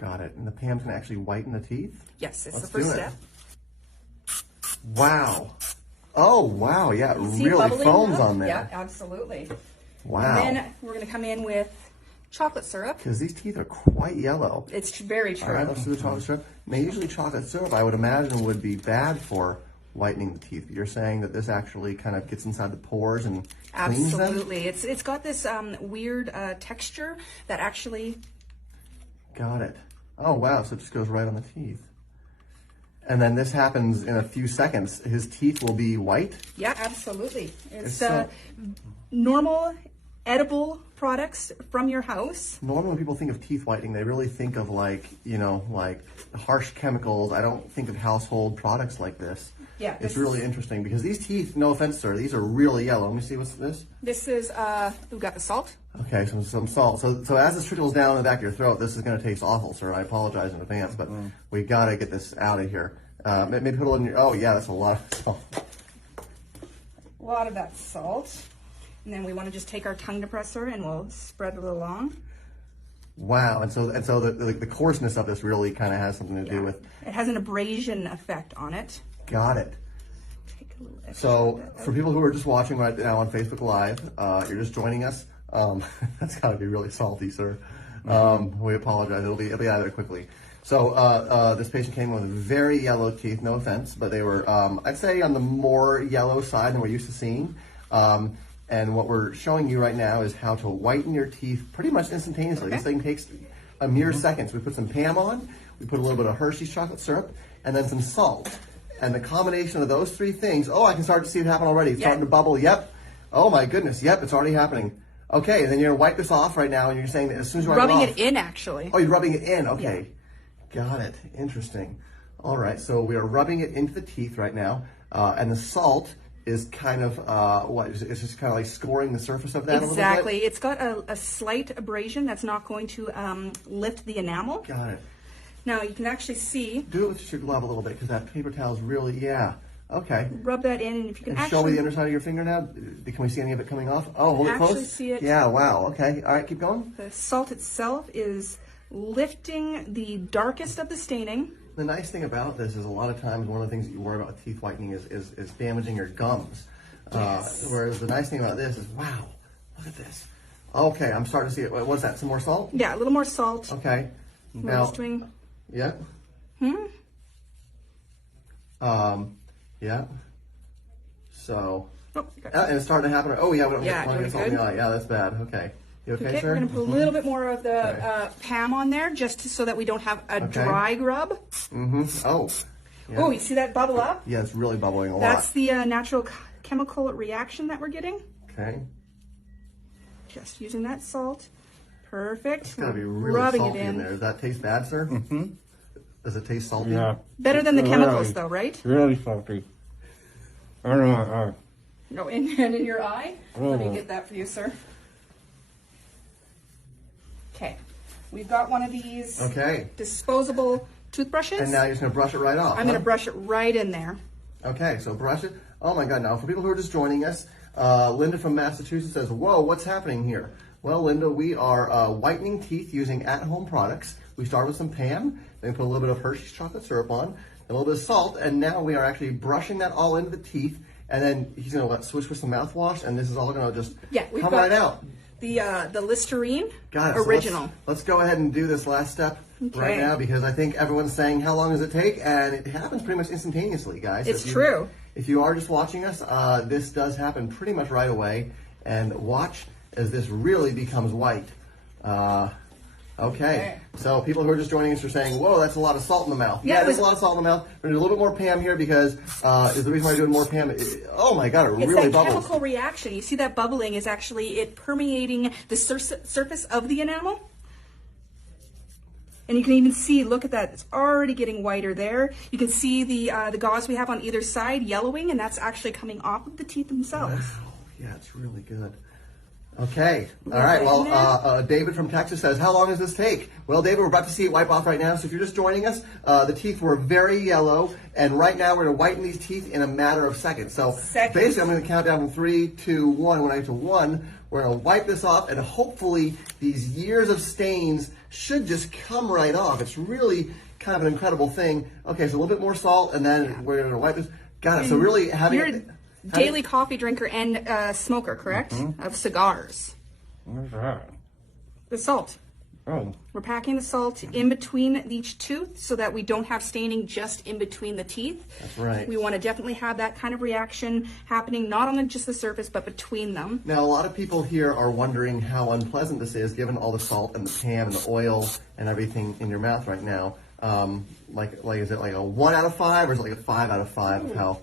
Got it. And the Pam's gonna actually whiten the teeth? Yes, it's Let's the first do it. step. Wow. Oh, wow. Yeah, it See really bubbling foams up? on there. Yeah, absolutely. Wow. And then we're going to come in with chocolate syrup. Because these teeth are quite yellow. It's very true. All right, let's do the chocolate syrup. Now, usually chocolate syrup, I would imagine, would be bad for whitening the teeth. But you're saying that this actually kind of gets inside the pores and cleans them? Absolutely. It's got this weird texture that actually... Got it. Oh, wow. So it just goes right on the teeth. And then this happens in a few seconds. His teeth will be white? Yeah, absolutely. It's so- normal, edible products from your house. Normally when people think of teeth whitening, they really think of like harsh chemicals. I don't think of household products like this. Yeah, It's this really is- interesting because these teeth, no offense, sir, these are really yellow. Let me see, what's this? This is, we've got the salt. Okay, some salt. So as this trickles down the back of your throat, this is going to taste awful, sir. I apologize in advance, but we got to get this out of here. Maybe put a little in your, oh yeah, that's a lot of salt. A lot of that salt. And then we want to just take our tongue depressor and we'll spread it along. Wow, and so the coarseness of this really kind of has something to do with. It has an abrasion effect on it. Got it. Take a little extra So bit. for people who are just watching right now on Facebook Live, you're just joining us. That's got to be really salty, sir. We apologize. It'll be out of there quickly. So this patient came with very yellow teeth. No offense, but they were I'd say on the more yellow side than we're used to seeing. And what we're showing you right now is how to whiten your teeth pretty much instantaneously. Okay. This thing takes a mere seconds. We put some Pam on, we put a little bit of Hershey's chocolate syrup, and then some salt. And the combination of those three things, oh, I can start to see it happen already. It's Yeah. starting to bubble. Yep. Oh my goodness. Yep, it's already happening. Okay, and then you're gonna wipe this off right now, and you're saying that as soon as you wipe Rubbing it off. it in, actually. Oh, you're rubbing it in. Okay. Got it. Interesting. All right, so we are rubbing it into the teeth right now, and the salt is kind of it's just kind of like scoring the surface of that a little bit. Exactly. It's got a slight abrasion that's not going to lift the enamel. Got it. Now you can actually see, Do it with your glove a little bit because that paper towel is really, yeah. Okay. rub that in, and if you can And show me actually, the underside of your finger now. Can we see any of it coming off? Oh, hold it Actually close. see it. Yeah, wow. Okay. All right, keep going. the salt itself is lifting the darkest of the staining. The nice thing about this is a lot of times one of the things that you worry about with teeth whitening is damaging your gums. Yes. Whereas the nice thing about this is, wow, look at this. Okay, I'm starting to see it. What's that? Some more salt? Yeah, a little more salt. Okay. We're Now, just doing, yeah. Yeah. So, oh, you got- and it's starting to happen. Oh, yeah, we don't Yeah, want to are get we salt in the good? eye. Yeah, that's bad. Okay. You okay, okay, sir? we're going to put a little bit more of the Pam on there just so that we don't have a dry grub. Oh. Yeah. Oh, you see that bubble up? Yeah, it's really bubbling a lot. That's the natural chemical reaction that we're getting. Okay. Just using that salt. Perfect. It's gotta be really Rubbing salty it in there. Does that taste bad, sir? Mm-hmm. Does it taste salty? Yeah. Better than the chemicals, Really- though, right? Really salty. I don't know. No, and in your eye. Let me Oh. get that for you, sir. Okay, we've got one of these Okay. disposable toothbrushes. And now you're just gonna brush it right off. I'm going to huh? brush it right in there. Okay, so brush it. Oh my God! Now, for people who are just joining us, Linda from Massachusetts says, "Whoa, what's happening here?" Well, Linda, we are whitening teeth using at-home products. We start with some Pam, then put a little bit of Hershey's chocolate syrup on, a little bit of salt, and now we are actually brushing that all into the teeth. And then he's gonna switch with some mouthwash, and this is all gonna just We've come got right out. the Listerine Got it. So original. let's go ahead and do this last step right Okay. now because I think everyone's saying, how long does it take? And it happens pretty much instantaneously, guys. It's If you- true. If you are just watching us, this does happen pretty much right away. And watch as this really becomes white. Okay. So people who are just joining us are saying, whoa, that's a lot of salt in the mouth. Yeah, Yeah, it there's a was- lot of salt in the mouth. We're going to do a little bit more Pam here because is the reason why we're doing more Pam. Oh my God, it It's really that bubbles. chemical reaction. You see that bubbling is actually it permeating the surface of the enamel. And you can even see, look at that, it's already getting whiter there. You can see the gauze we have on either side yellowing, and that's actually coming off of the teeth themselves. Wow. Yeah, it's really good. Okay. All Yeah, right. isn't Well, David from Texas says, how long does this take? Well, David, we're about to see it wipe off right now. So if you're just joining us, the teeth were very yellow. And right now we're going to whiten these teeth in a matter of seconds. So basically I'm going to count down from 3, 2, 1. When I get to 1, we're going to wipe this off. And hopefully these years of stains should just come right off. It's really kind of an incredible thing. Okay, so a little bit more salt, and then we're gonna wipe this. Got it. So really having You're a daily coffee drinker and smoker, correct? Of cigars. What's that? The salt. Oh, We're packing the salt in between each tooth so that we don't have staining just in between the teeth. That's right. We want to definitely have that kind of reaction happening, not on just the surface, but between them. Now, a lot of people here are wondering how unpleasant this is, given all the salt and the Pam and the oil and everything in your mouth right now. Like, is it like a 1 out of 5, or is it like a 5 out of 5 of how?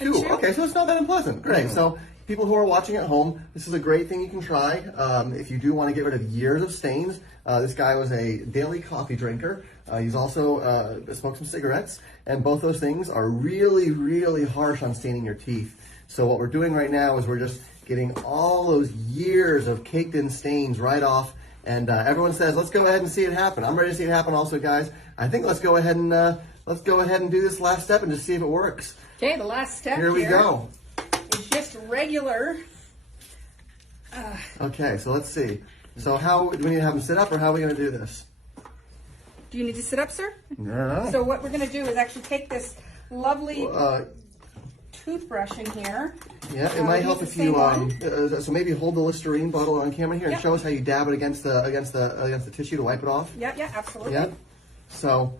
2. two. Okay, so it's not that unpleasant. Great. So, people who are watching at home, this is a great thing you can try. If you do want to get rid of years of stains, this guy was a daily coffee drinker. He's also smoked some cigarettes, and both those things are really, really harsh on staining your teeth. So what we're doing right now is we're just getting all those years of caked in stains right off. And everyone says, let's go ahead and see it happen. I'm ready to see it happen also, guys. I think let's go ahead and do this last step and just see if it works. Okay, the last step Here we go. is just regular. Okay, so let's see. So how do we need to have them sit up, or how are we going to do this? Do you need to sit up, sir? yeah. So what we're going to do is actually take this lovely Uh, toothbrush in here. yeah, it we might help use if the you same one. so maybe hold the Listerine bottle on camera here and Yep. show us how you dab it against the tissue to wipe it off. Yeah, absolutely. Yeah. So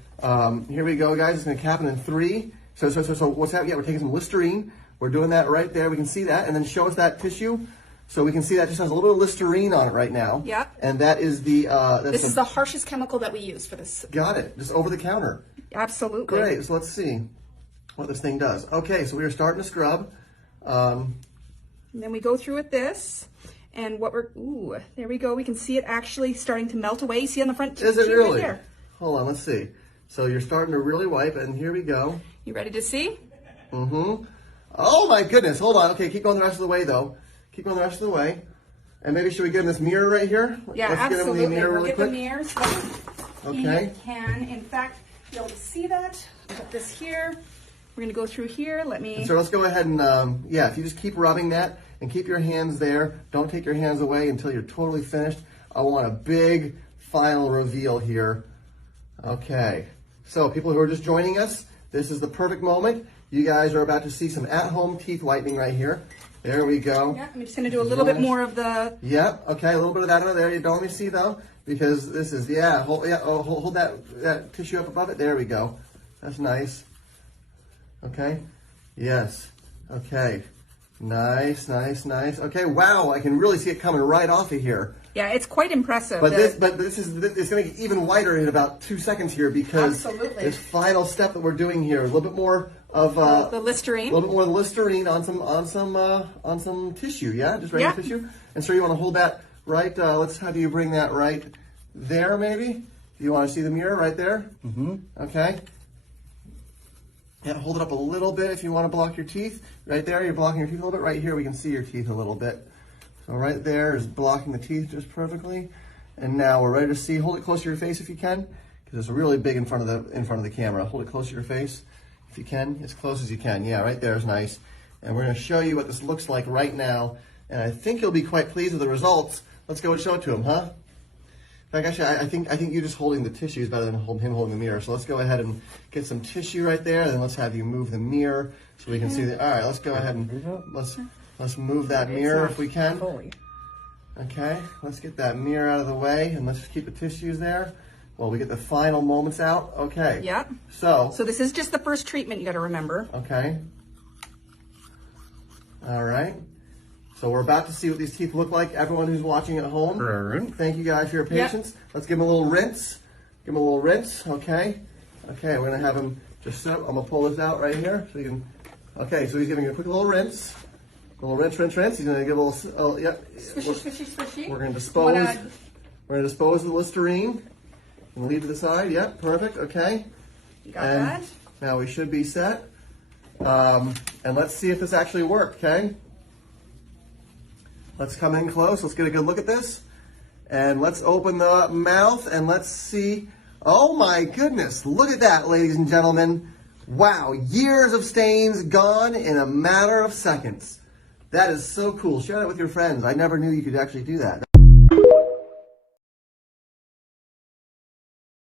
here we go, guys. It's going to happen in 3. So what's happening? Yeah, we're taking some Listerine. We're doing that right there. We can see that, and then show us that tissue. So we can see that just has a little bit of Listerine on it right now. Yeah. And that is the This is the harshest chemical that we use for this. got it. Just over the counter. Absolutely. Great. So let's see what this thing does. Okay, so we are starting to scrub. And then we go through with this. And what there we go. We can see it actually starting to melt away. You see on the front Is it sheet really? right there. Hold on, let's see. So you're starting to really wipe, and here we go. You ready to see? Mm-hmm. Oh my goodness, hold on. Okay, keep going the rest of the way though. Keep going the rest of the way. And maybe should we get him this mirror right here? Yeah, Let's absolutely. get him the mirror We'll really get quick. the mirrors. Okay. You can, in fact, be able to see that. Put this here. We're going to go through here. Let me. So let's go ahead and, yeah, if you just keep rubbing that and keep your hands there. Don't take your hands away until you're totally finished. I want a big final reveal here. Okay. So people who are just joining us, this is the perfect moment. You guys are about to see some at-home teeth whitening right here. There we go. Yeah, I'm just going to do a little bit more of the. Yep. Okay. A little bit of that under there. You don't let me see though, because this is hold that tissue up above it. There we go. That's nice. Okay. Yes. Okay. Nice. Okay. Wow. I can really see it coming right off of here. Yeah, it's quite impressive. But it's going to get even whiter in about 2 seconds here, because Absolutely. this final step that we're doing here, a little bit more of the a Listerine. little bit more of the Listerine on some tissue, yeah, just regular Yeah. tissue. And so you want to hold that right. Let's have you bring that right there, maybe. You want to see the mirror right there? Mm-hmm. Okay. Yeah, hold it up a little bit if you want to block your teeth. Right there, you're blocking your teeth a little bit. Right here, we can see your teeth a little bit. So right there is blocking the teeth just perfectly. And now we're ready to see. Hold it close to your face if you can, because it's really big in front of the camera. Hold it close to your face if you can, as close as you can. Yeah, right there is nice. And we're going to show you what this looks like right now. And I think you'll be quite pleased with the results. Let's go and show it to him, huh? In fact, actually, I think you just holding the tissue is better than him holding the mirror. So let's go ahead and get some tissue right there, and then let's have you move the mirror so we can see the. All right, let's go ahead and let's move that mirror if we can. Fully. Okay, let's get that mirror out of the way, and let's just keep the tissues there while we get the final moments out. Okay. Yep. So So this is just the first treatment. You got to remember. okay. All right. So we're about to see what these teeth look like. Everyone who's watching at home, Right. thank you guys for your patience. Let's give him a little rinse. Give him a little rinse, okay? Okay, we're gonna have him just sit up. I'm gonna pull this out right here so you can, okay, so he's giving a quick little rinse. A little rinse. He's gonna give a little, oh, yep. Swishy. We're gonna dispose of the Listerine and leave to the side. Yep, perfect, okay. You got And that? now we should be set. And let's see if this actually worked, okay? Let's come in close. Let's get a good look at this. And let's open the mouth and let's see. Oh my goodness. Look at that, ladies and gentlemen. Wow. Years of stains gone in a matter of seconds. That is so cool. Share that with your friends. I never knew you could actually do that.